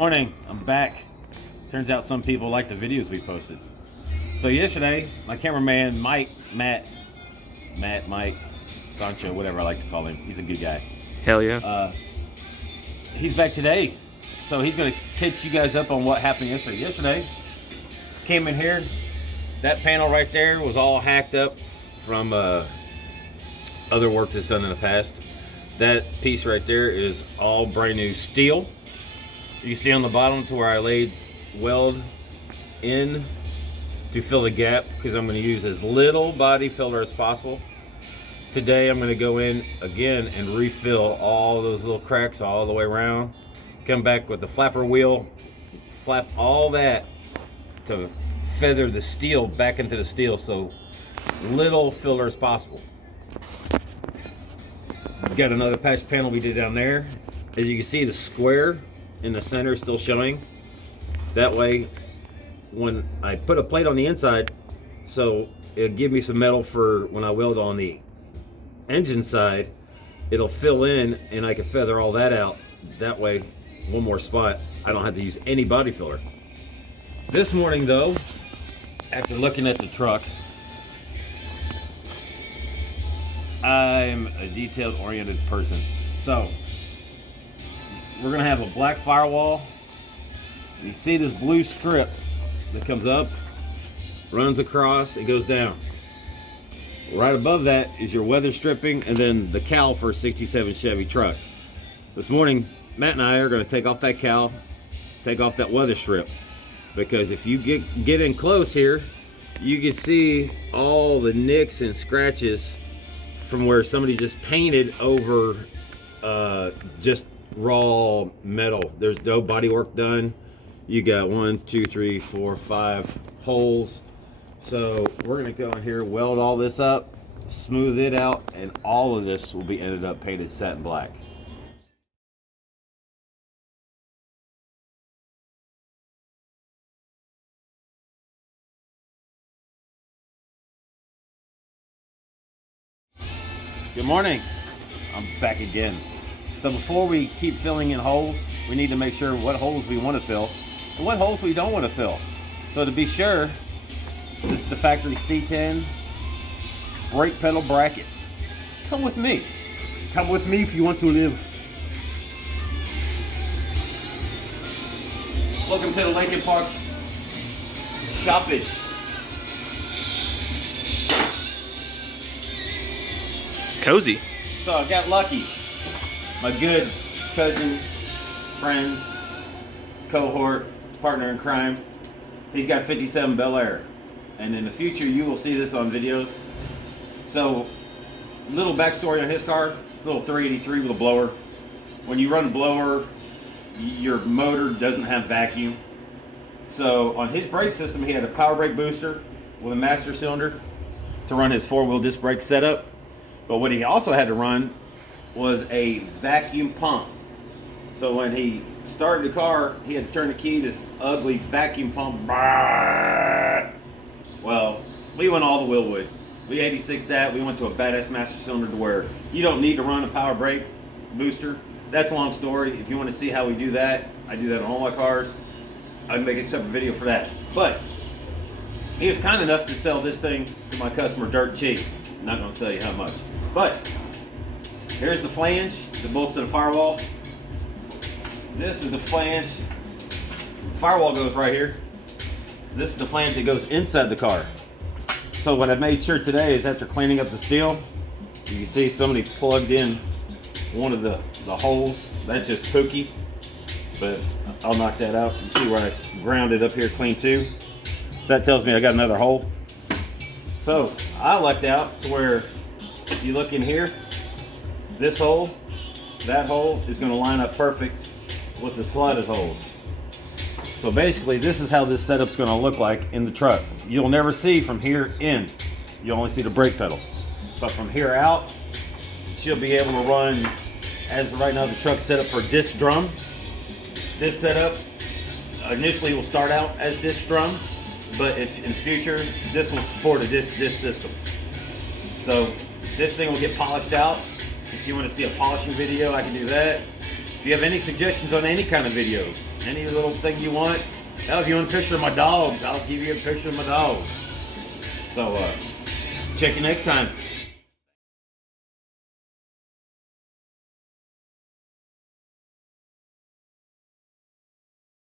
Morning, I'm back. Turns out some people like the videos we posted. So yesterday, my cameraman Mike, Sancho, whatever I like to call him. He's a good guy. Hell yeah. He's back today. So he's gonna catch you guys up on what happened yesterday. Yesterday, came in here, that panel right there was all hacked up from other work that's done in the past. That piece right there is all brand new steel. You see on the bottom to where I laid weld in to fill the gap, because I'm going to use as little body filler as possible. Today I'm going to go in again and refill all those little cracks all the way around. Come back with the flapper wheel, flap all that to feather the steel back into the steel, so little filler as possible. Got another patch panel we did down there. As you can see, the square in the center is still showing. That way, when I put a plate on the inside, so it'll give me some metal for when I weld on the engine side, it'll fill in and I can feather all that out. That way, one more spot, I don't have to use any body filler. This morning though, after looking at the truck, I'm a detail-oriented person. So, we're gonna have a black firewall. You see this blue strip that comes up, runs across, it goes down. Right above that is your weather stripping, and then the cowl for a 67 Chevy truck. This morning, Matt and I are gonna take off that cowl, take off that weather strip, because if you get in close here, you can see all the nicks and scratches from where somebody just painted over just raw metal. There's no body work done. You got 1, 2, 3, 4, 5 holes. So we're gonna go in here, weld all this up, smooth it out, and all of this will be ended up painted satin black. Good morning. I'm back again. So before we keep filling in holes, we need to make sure what holes we want to fill and what holes we don't want to fill. So to be sure, this is the factory C10 brake pedal bracket. Come with me. Come with me if you want to live. Welcome to the Lenk Park shoppage. Cozy. So I got lucky. My good cousin, friend, cohort, partner in crime, he's got 57 Bel Air. And in the future, you will see this on videos. So, little backstory on his car. It's a little 383 with a blower. When you run a blower, your motor doesn't have vacuum. So on his brake system, he had a power brake booster with a master cylinder to run his 4-wheel disc brake setup. But what he also had to run was a vacuum pump. So when he started the car, he had to turn the key, this ugly vacuum pump. Well, we went all the Willwood. We 86'd that. We went to a badass master cylinder to where you don't need to run a power brake booster. That's a long story. If you want to see how we do that, I do that on all my cars. I'd make a separate video for that. But he was kind enough to sell this thing to my customer dirt cheap. I'm not going to tell you how much. But here's the flange that bolts to the firewall. This is the flange. The firewall goes right here. This is the flange that goes inside the car. So what I made sure today is after cleaning up the steel, you can see somebody plugged in one of the holes. That's just pookie, but I'll knock that out. You see where I grounded up here clean too. That tells me I got another hole. So I lucked out to where if you look in here, this hole, that hole is going to line up perfect with the slotted holes. So basically this is how this setup's going to look like in the truck. You'll never see from here in. You'll only see the brake pedal. But from here out, she'll be able to run, as right now the truck's set up for disc drum. This setup initially will start out as disc drum, but if in the future, this will support a disc system. So this thing will get polished out. If you want to see a polishing video, I can do that. If you have any suggestions on any kind of videos, any little thing you want. Hell, if you want a picture of my dogs, I'll give you a picture of my dogs. So, check you next time.